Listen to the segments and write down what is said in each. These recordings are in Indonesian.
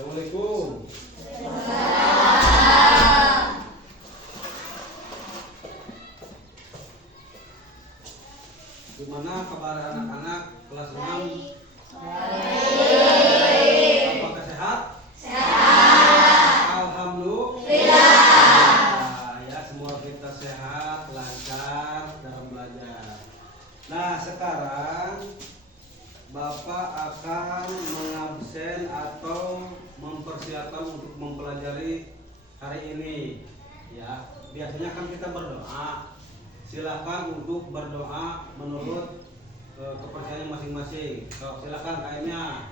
Assalamualaikum. Gimana kabar anak-anak kelas 6? Apakah sehat? Alhamdulillah. Ya, semua kita sehat, lancar dalam belajar. Nah, sekarang Bapak akan mengabsen atau mempersiapkan untuk mempelajari hari ini. Ya, biasanya kan kita berdoa. Silakan untuk berdoa menurut kepercayaan masing-masing. So, silakan kayaknya.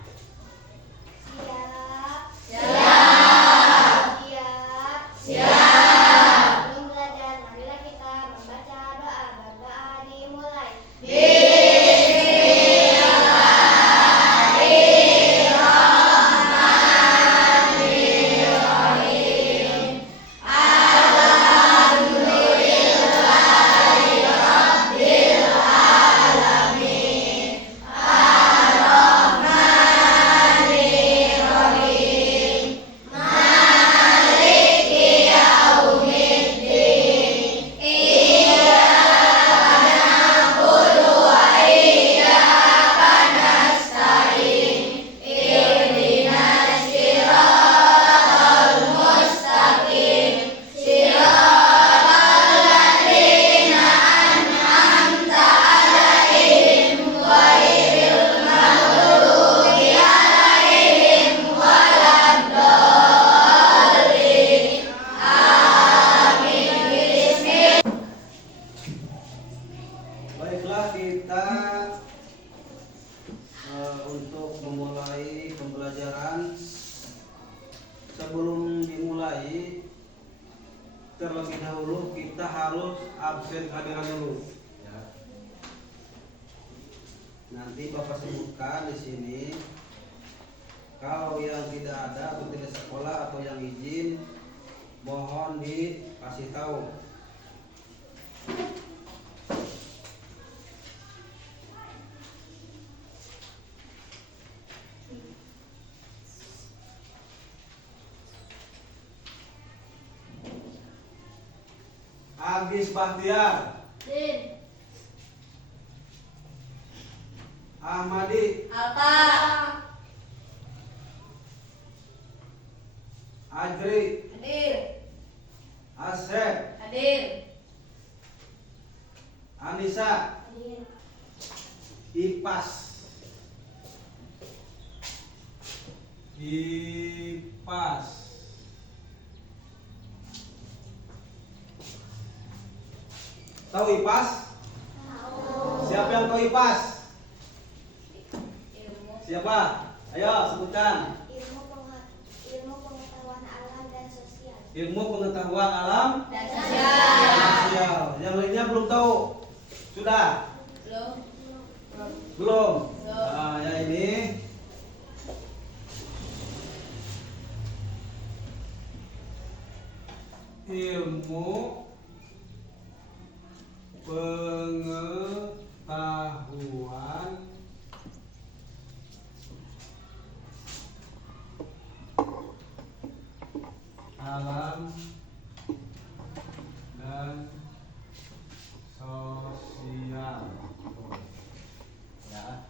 Siap. Sebelum belajar, marilah kita membaca doa. Berdoa dimulai. Baiklah, kita untuk memulai pembelajaran. Sebelum dimulai, terlebih dahulu kita harus absen kehadiran dulu. Ya. Nanti Bapak sebutkan di sini. Kalau yang tidak ada atau tidak sekolah atau yang izin, mohon dikasih tahu. Agis Bahtiar, Ahmadi, Ajri, Asep, Anissa, Ipas, Tahu Ipas? Siapa yang tahu Ipas? Siapa? Ayo sebutkan. Ilmu pengetahuan alam dan sosial. Ilmu pengetahuan alam Dan sosial. Yang lainnya belum tahu? Sudah? Belum. Nah, ya ini ilmu pengetahuan alam dan sosial. Ya.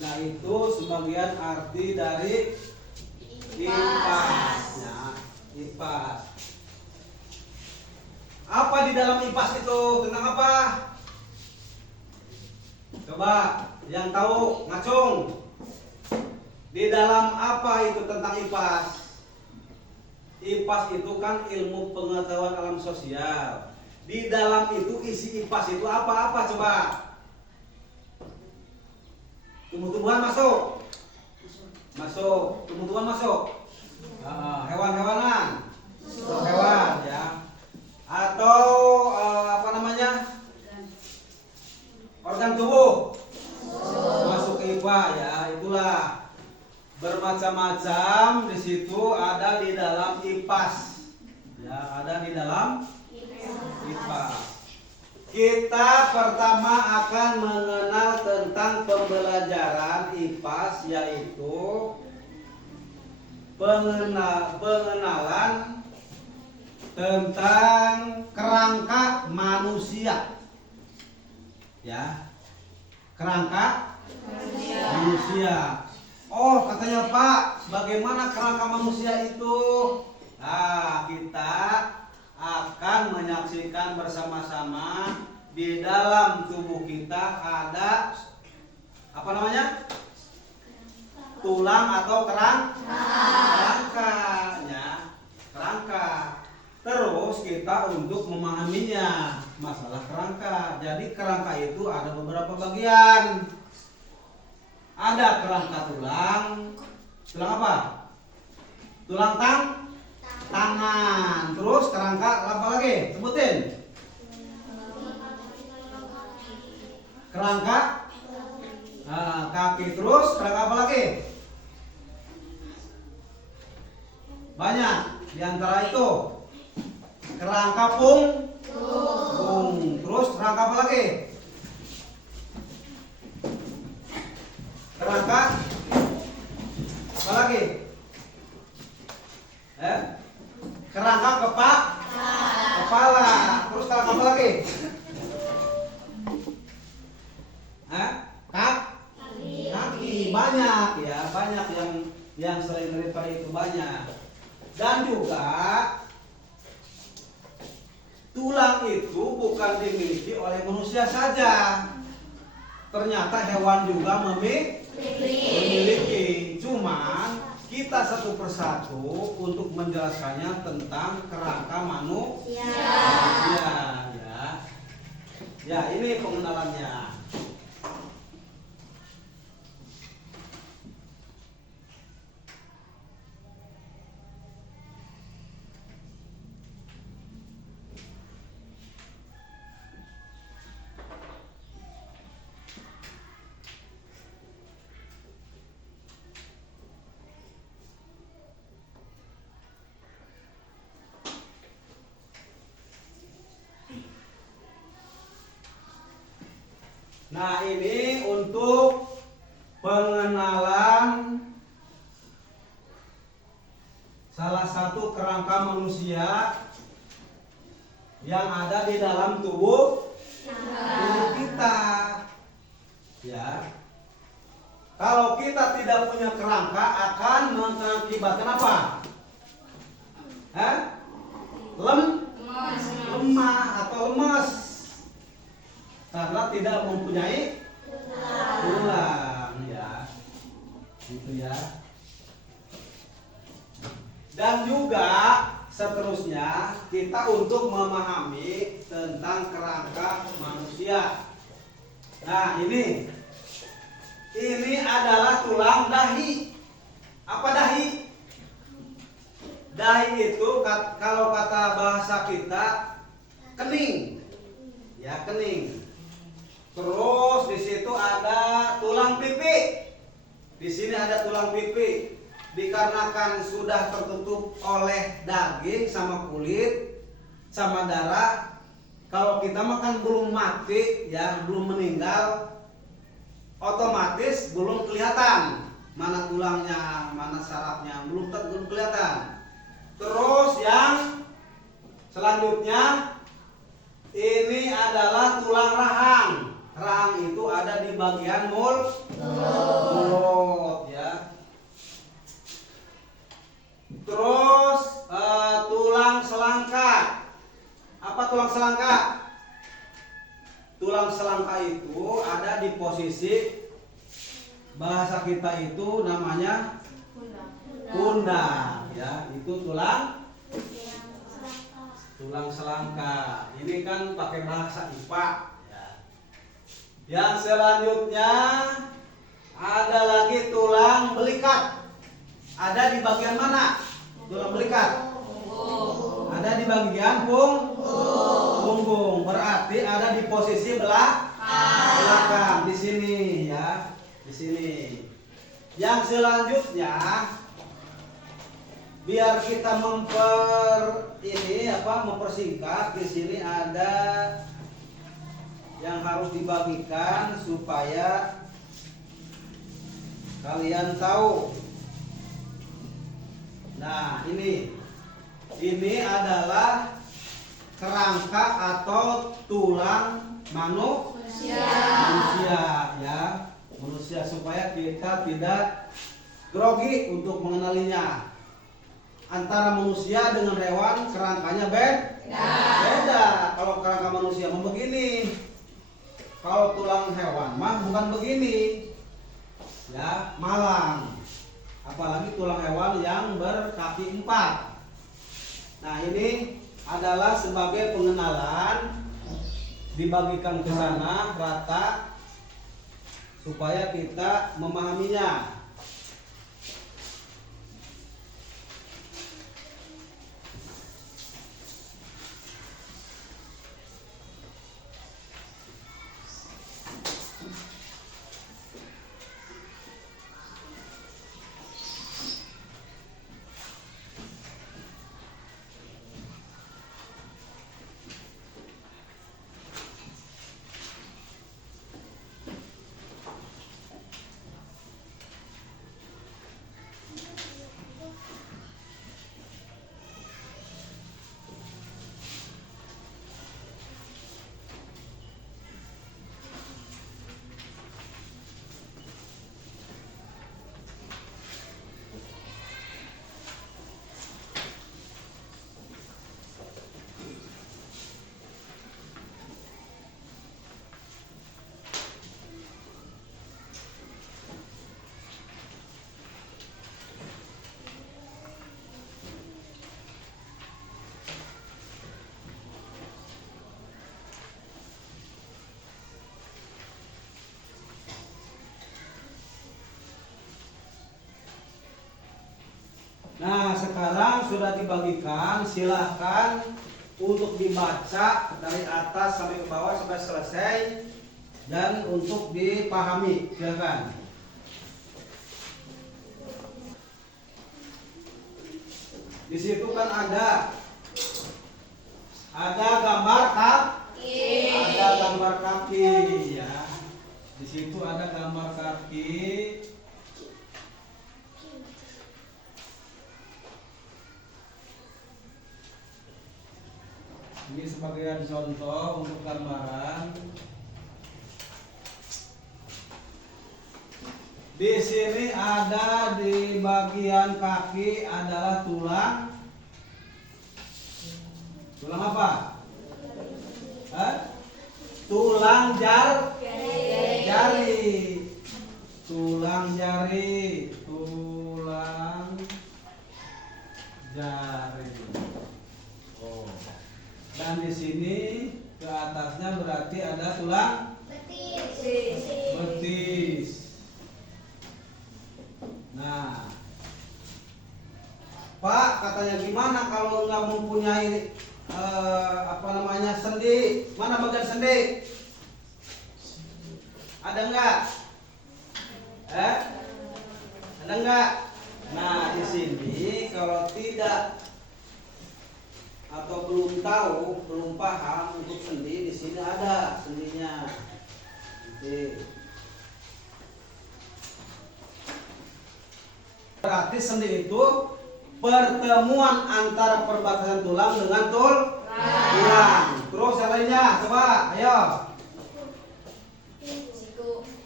Nah, itu sebagian arti dari IPAS. Nah, IPAS. Apa di dalam IPAS itu? Tentang apa? Coba yang tahu ngacung. Di dalam apa itu tentang IPAS? IPAS itu kan ilmu pengetahuan alam sosial. Di dalam itu isi IPAS itu apa-apa coba? Tumbuh-tumbuhan masuk. Masuk. Tumbuh-tumbuhan masuk. Hewan-hewanan. Hewan ya. Atau apa namanya? Organ tubuh. Masuk ke IPA ya, itulah. Bermacam-macam di situ ada di dalam IPAS. Ya, ada di dalam IPAS. Kita pertama akan mengenal tentang pembelajaran IPAS, yaitu pengenalan tentang kerangka manusia. Ya. Kerangka manusia. Oh, katanya Pak, bagaimana kerangka manusia itu? Nah, kita akan menyaksikan bersama-sama di dalam tubuh kita ada apa namanya? Tulang atau kerangkanya, kerangka. Terus kita untuk memahaminya masalah kerangka. Jadi kerangka itu ada beberapa bagian. Ada kerangka tulang. Tulang apa? Tulang tangan. Terus kerangka apa lagi? Sebutin. Kerangka kaki. Terus kerangka apa lagi? Banyak. Di antara itu kerangka punggung. Terus kerangka apa lagi? Kerangka apa lagi? Kerangka kepala. Terus kerangka apa lagi? Kaki. Banyak ya, banyak yang sering daripada itu banyak. Dan juga tulang itu bukan dimiliki oleh manusia saja. Ternyata hewan juga memiliki. Cuman kita satu persatu untuk menjelaskannya tentang kerangka manusia. Ya, ini pengenalannya. Nah, ini untuk pengenalan salah satu kerangka manusia yang ada di dalam tubuh kita. Ya. Kalau kita tidak punya kerangka akan mengakibatkan apa? Lemah atau lemas. Karena tidak mempunyai tulang, ya, gitu ya. Dan juga seterusnya kita untuk memahami tentang kerangka manusia. Nah, ini adalah tulang dahi. Apa dahi? Dahi itu kalau kata bahasa kita kening, ya, kening. Terus di situ ada tulang pipi. Di sini ada tulang pipi. Dikarenakan sudah tertutup oleh daging sama kulit sama darah. Kalau kita makan belum mati, ya, belum meninggal, otomatis belum kelihatan mana tulangnya, mana sarafnya, belum kelihatan. Terus yang selanjutnya ini adalah tulang rahang. Rahang itu ada di bagian mulut, ya. Terus tulang selangka. Apa tulang selangka? Tulang selangka itu ada di posisi bahasa kita itu namanya pundak, ya. Itu tulang selangka. Ini kan pakai bahasa IPA. Yang selanjutnya ada lagi tulang belikat. Ada di bagian mana? Tulang belikat. Ada di bagian punggung. Berarti ada di posisi belakang di sini, ya. Di sini. Yang selanjutnya biar kita mempersingkat, di sini ada yang harus dibagikan supaya kalian tahu. Nah, ini adalah kerangka atau tulang manusia ya. Manusia, supaya kita tidak grogi untuk mengenalinya. Antara manusia dengan hewan kerangkanya beda. Kalau kerangka manusia mah begini. Kalau tulang hewan mah bukan begini. Ya, malang. Apalagi tulang hewan yang berkaki 4. Nah, ini adalah sebagai pengenalan, dibagikan ke sana rata supaya kita memahaminya. Nah, sekarang sudah dibagikan, silahkan untuk dibaca dari atas sampai ke bawah sampai selesai dan untuk dipahami, silakan. Di situ kan ada gambar ada gambar kaki ya. Di situ ada gambar kaki. Ini sebagai contoh untuk gambaran. Di sini ada di bagian kaki adalah tulang. Tulang apa? Tulang jari. Tulang jari. Oh. Dan di sini ke atasnya berarti ada tulang betis. Nah, Pak, katanya gimana kalau nggak mempunyai sendi? Mana bagian sendi? Ada nggak? Ada nggak? Nah, di sini kalau tidak atau belum tahu, belum paham untuk sendi, di sini ada sendinya. Oke. Berarti sendi itu pertemuan antara perbatasan tulang dengan tulang. Terus yang lainnya, coba, ayo.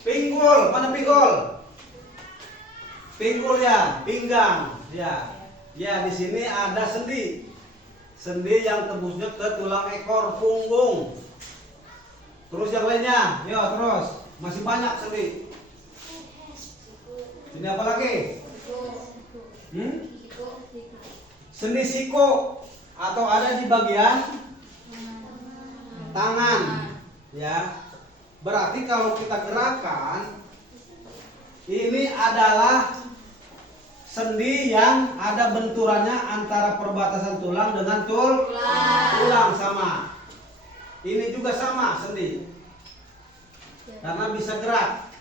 Pinggul, mana pinggul? Pinggul ya, pinggang. Ya, ya di sini ada sendi. Sendi yang tembusnya ke tulang ekor punggung. Terus yang lainnya, yo terus. Masih banyak sendi. Sendi apa lagi? Sendi siku atau ada di bagian tangan. Ya. Berarti kalau kita gerakan, ini adalah sendi yang ada benturannya antara perbatasan tulang dengan tulang sama. Ini juga sama sendi. Karena bisa gerak.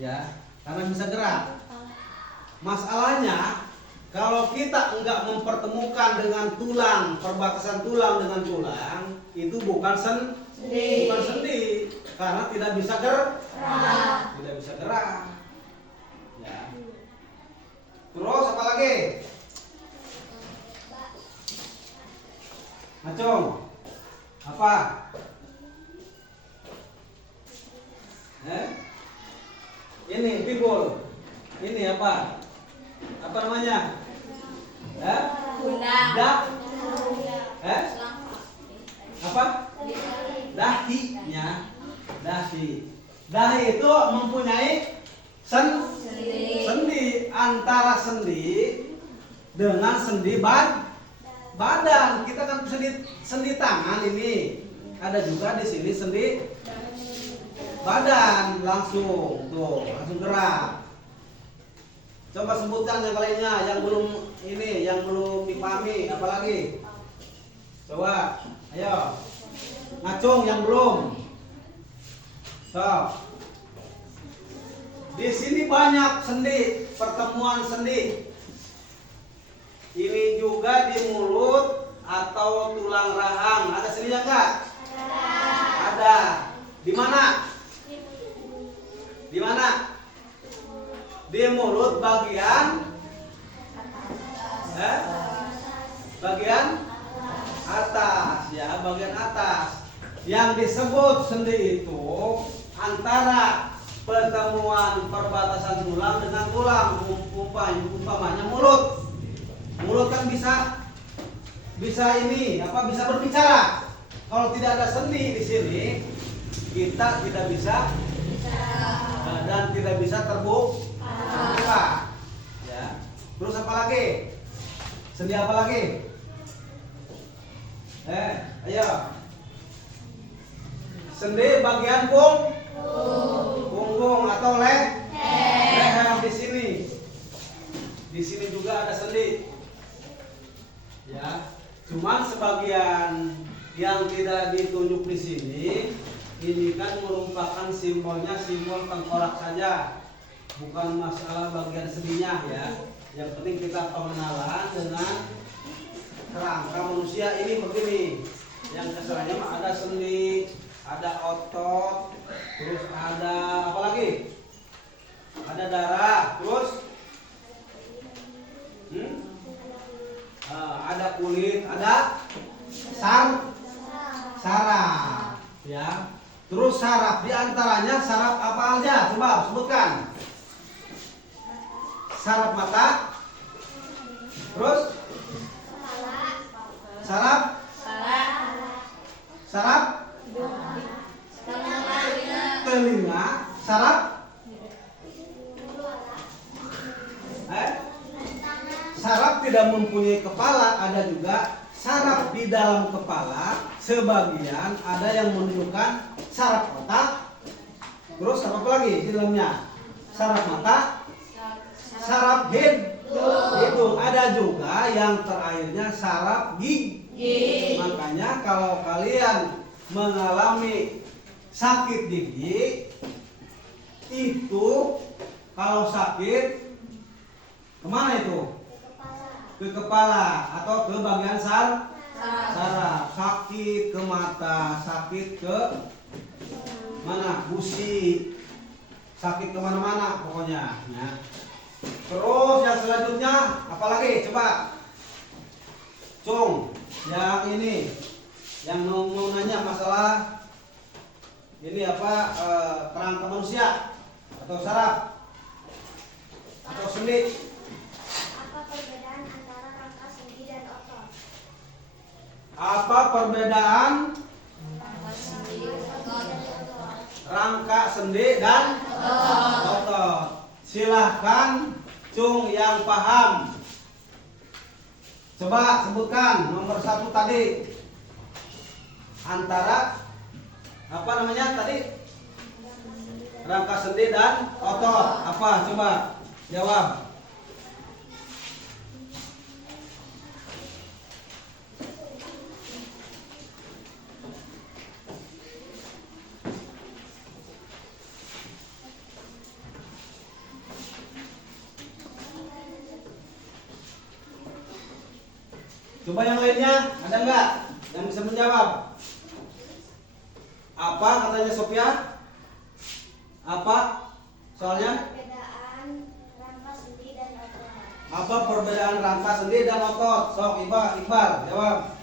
Ya, karena bisa gerak. Masalahnya kalau kita enggak mempertemukan dengan tulang, perbatasan tulang dengan tulang, itu bukan sendi, karena tidak bisa gerak. Tidak bisa gerak. Ya. Terus apa lagi? Macung. Apa? Ini pikul. Ini apa? Apa namanya? Dah. Apa? Dahinya. Dahi. Dahi itu mempunyai sendi. Antara sendi dengan sendi badan. Kita kan sendi tangan ini. Ada juga di sini sendi badan. Langsung gerak. Coba sebutkan yang lainnya yang belum dipahami, apalagi? Coba, ayo. Ngacung yang belum. So. Di sini banyak sendi, pertemuan sendi. Ini juga di mulut atau tulang rahang. Ada sendinya enggak? Ada. Di mana? Di mana? Di mulut bagian bagian atas ya, bagian atas. Yang disebut sendi itu antara pertemuan perbatasan tulang dengan tulang. Umpamanya mulut. Mulut kan bisa ini bisa berbicara. Kalau tidak ada sendi di sini, kita tidak bisa dan tidak bisa terbuka. Ya. Terus apa lagi? Sendi apa lagi? Ayo. Sendi bagian punggung atau leher di sini. Di sini juga ada sendi. Ya. Cuman sebagian yang tidak ditunjuk di sini, ini kan merupakan simbolnya simbol tengkorak saja. Bukan masalah bagian sendinya ya. Yang penting kita pengenalan dengan kerangka manusia ini begini. Yang kesannya ada sendi, ada otot, terus ada apa lagi? Ada darah, terus ada kulit, ada saraf, ya. Terus saraf diantaranya saraf apa aja? Coba sebutkan. Saraf mata, terus saraf telinga, saraf saraf tidak mempunyai kepala, ada juga saraf di dalam kepala, sebagian ada yang menunjukkan saraf otak, terus apa lagi di dalamnya? Saraf mata, saraf hidung, ada juga yang terakhirnya saraf gigi. Makanya kalau kalian mengalami sakit gigi, itu kalau sakit kemana itu? Ke kepala atau ke bagian saraf. Sakit ke mata, sakit ke mana? Gusi, sakit kemana-mana pokoknya. Ya. Terus yang selanjutnya apalagi? Coba Cung, yang ini yang mau nanya masalah ini apa, kerangka manusia atau saraf atau sendi. Apa perbedaan antara rangka sendi dan otot? Apa perbedaan rangka sendi dan otot? Silahkan Cung yang paham. Coba sebutkan nomor 1 tadi. Antara apa namanya tadi? Rangka sendi dan otot. Apa? Coba jawab. Coba yang lainnya, ada nggak yang bisa menjawab? Apa katanya Sophia? Apa soalnya? Perbedaan rangka sendi dan otot. Apa perbedaan rangka sendi dan otot? Sok Iqbal jawab.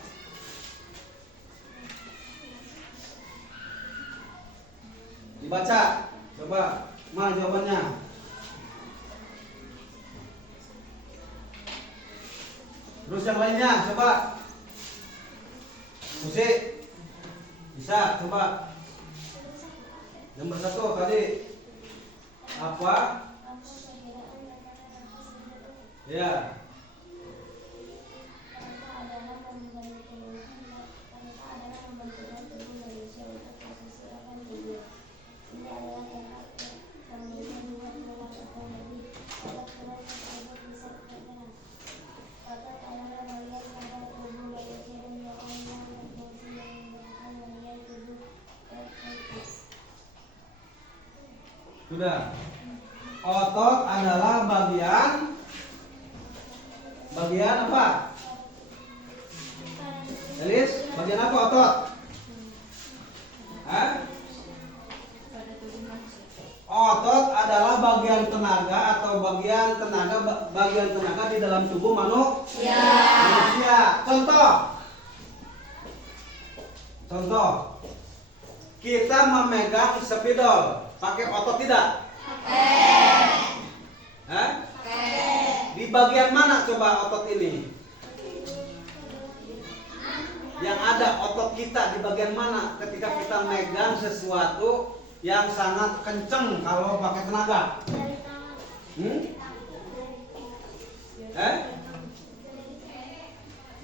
Dibaca. Coba, mana jawabannya? Terus yang lainnya, coba. Musik. Bisa, coba. Nomor 1 tadi. Apa? Ya. Sudah. Otot adalah bagian apa? Elis, bagian apa otot? Hah? Otot adalah bagian tenaga atau bagian tenaga di dalam tubuh manusia. Contoh. Kita memegang spidol, pakai otot tidak? Hah? Di bagian mana coba otot ini? Yang ada otot kita di bagian mana ketika kita megang sesuatu yang sangat kenceng kalau pakai tenaga?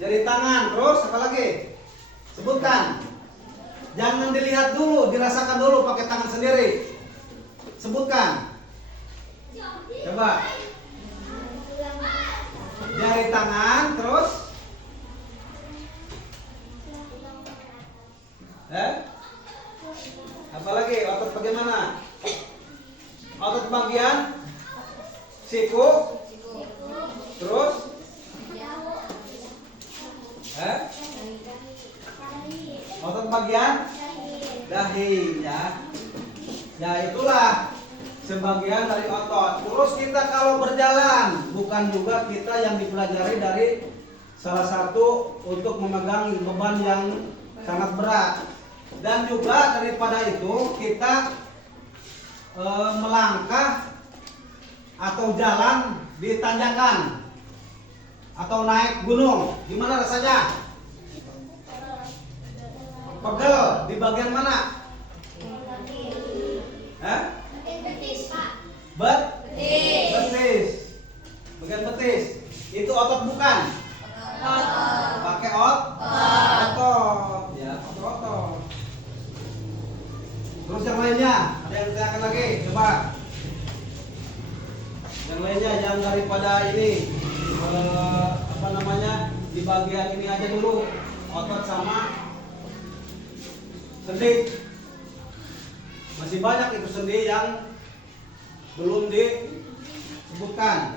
Jari tangan, terus apa lagi? Sebutkan. Jangan dilihat dulu, dirasakan dulu pakai tangan sendiri. Sebutkan. Coba. Jari tangan, terus apa lagi? Otot bagaimana? Otot bagian siku, terus otot bagian dahi, ya. Ya itulah sebagian dari otot. Terus kita kalau berjalan, bukan juga kita yang dipelajari dari salah satu untuk memegang beban yang sangat berat. Dan juga daripada itu kita melangkah atau jalan di tanjakan atau naik gunung. Gimana rasanya? Pegel di bagian mana? Betis, Pak. Betis. Bagian betis. Itu otot bukan? Pakai otot. Ya, otot. Terus yang lainnya, ada yang tanyakan lagi? Coba. Yang lainnya yang daripada ini di bagian ini aja dulu, otot sama sendi. Masih banyak itu sendi yang belum disebutkan.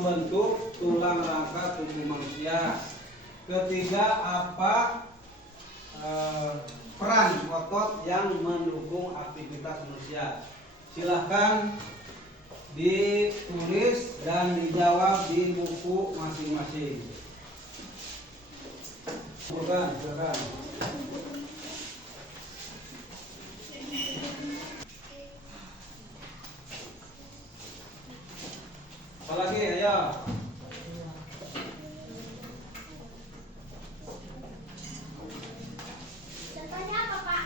membentuk tulang rangka tubuh manusia. Ketiga, apa peran otot yang mendukung aktivitas manusia? Silahkan ditulis dan dijawab di buku masing-masing. Silakan. Apa lagi, ayo. Contohnya apa, Pak?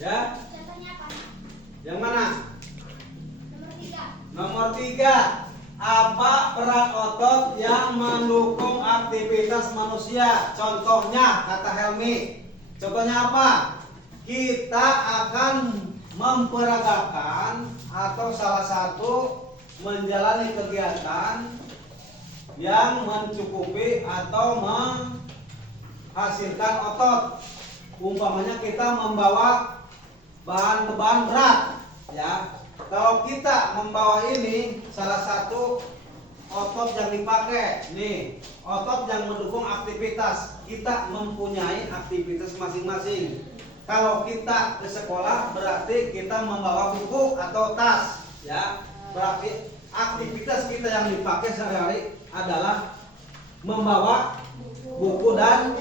Ya, Contohnya apa? yang mana? Nomor 3. Nomor 3. Apa peran otot yang mendukung aktivitas manusia? Contohnya, kata Helmi. Contohnya apa? Kita akan memperagakan atau salah satu menjalani kegiatan yang mencukupi atau menghasilkan otot. Umpamanya kita membawa bahan berat, ya. Kalau kita membawa ini, salah satu otot yang dipakai, nih, otot yang mendukung aktivitas. Kita mempunyai aktivitas masing-masing. Kalau kita ke sekolah, berarti kita membawa buku atau tas, ya. Berarti aktivitas kita yang dipakai sehari-hari adalah membawa buku dan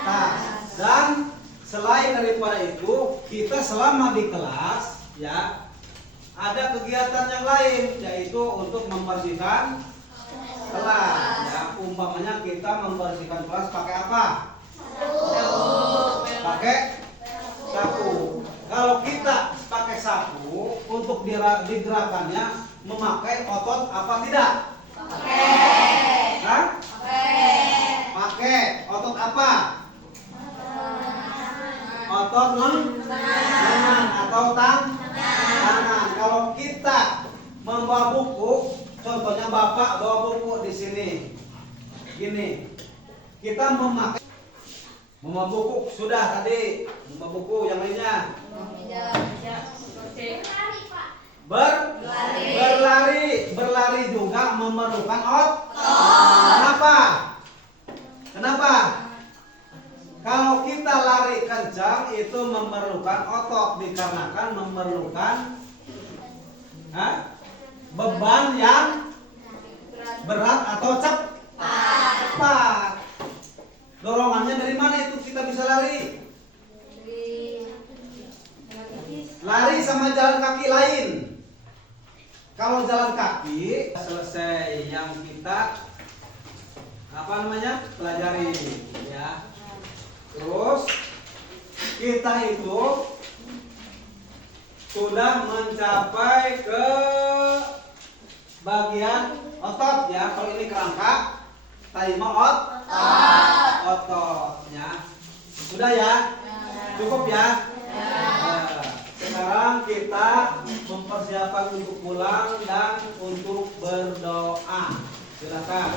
tas. Dan selain daripada itu, kita selama di kelas, ya, ada kegiatan yang lain, yaitu untuk membersihkan kelas. Ya, umpamanya kita membersihkan kelas pakai apa? Pakai sapu. Kalau kita pakai sapu, untuk digerakannya memakai otot apa tidak? Pakai. Hah? Pakai. Otot apa? Otot lengan atau tangan. Kalau kita membawa buku, contohnya Bapak bawa buku di sini. Gini. Kita membawa buku sudah tadi, membawa buku yang lainnya. Berlari juga memerlukan otot. Kenapa? Kalau kita lari kencang itu memerlukan otot, dikarenakan memerlukan beban yang berat atau cepat. Dorongannya dari mana itu kita bisa lari? Lari sama jalan kaki lain. Kalau jalan kaki selesai yang kita pelajari, ya. Terus kita itu sudah mencapai ke bagian otot, ya. Kalau ini kerangka, tadi otot, ya. Sudah ya? Cukup ya? Nah, sekarang kita mempersiapkan untuk pulang dan untuk berdoa. Silakan.